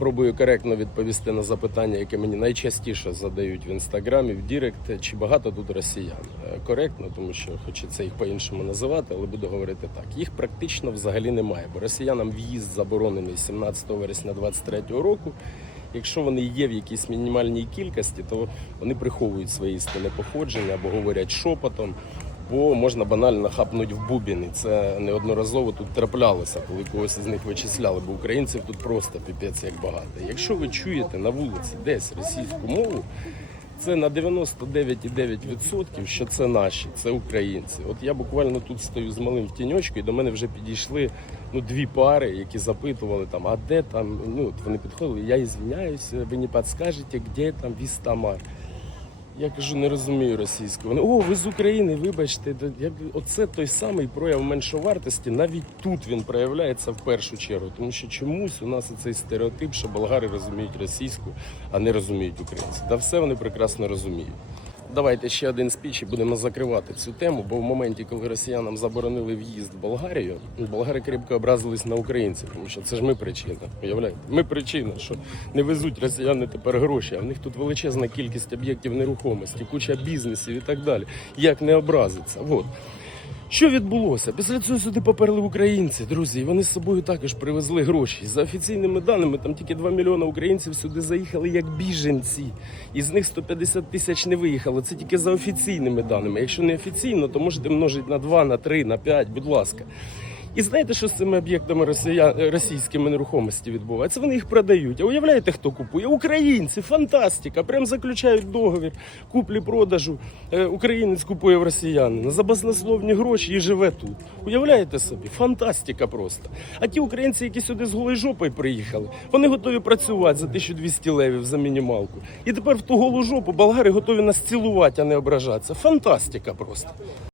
Спробую коректно відповісти на запитання, яке мені найчастіше задають в інстаграмі, в Дірект, чи багато тут росіян. Е, Коректно, тому що хочеться їх по-іншому називати, але буду говорити так. Їх практично взагалі немає, бо росіянам в'їзд заборонений 17 вересня 23 року. Якщо вони є в якійсь мінімальній кількості, то вони приховують своє істинне походження або говорять шепотом, бо можна банально хапнути в бубін. І це неодноразово тут траплялося, коли когось із них вичисляли, бо українців тут просто піпець як багато. Якщо ви чуєте на вулиці десь російську мову, це на 99,9%, що це наші, це українці. От я буквально тут стою з малим в тіньочку, і до мене вже підійшли ну, дві пари, які запитували там, а де там, ну от вони підходили, я ізвиняюся, ви не підскажете, де там Вістамар. Я кажу, не розумію російську. Вони, о, ви з України, вибачте. Да Я, оце той самий прояв меншовартості. Навіть тут він проявляється в першу чергу. Тому що чомусь у нас цей стереотип, що болгари розуміють російську, а не розуміють українську. Та все вони прекрасно розуміють. Давайте ще один спіч і будемо закривати цю тему, бо в моменті, коли росіянам заборонили в'їзд в Болгарію, болгари кріпко образились на українців, тому що це ж ми причина. Уявляєте? Ми причина, що не везуть росіяни тепер гроші, а в них тут величезна кількість об'єктів нерухомості, куча бізнесів і так далі. Як не образиться? От. Що відбулося? Після цього сюди поперли українці, друзі, і вони з собою також привезли гроші. За офіційними даними, там тільки 2 мільйони українців сюди заїхали як біженці. Із них 150 тисяч не виїхало. Це тільки за офіційними даними. Якщо не офіційно, то можете множити на 2, на 3, на 5, будь ласка. І знаєте, що з цими об'єктами росія... російськими нерухомості відбувається? Вони їх продають. А уявляєте, хто купує? Українці, фантастика! Прям заключають договір куплі-продажу. Е, Українець купує в росіянина за баснословні гроші і живе тут. Уявляєте собі? Фантастика просто. А ті українці, які сюди з голою жопою приїхали, вони готові працювати за 1200 левів за мінімалку. І тепер в ту голу жопу болгари готові нас цілувати, а не ображатися. Фантастика просто.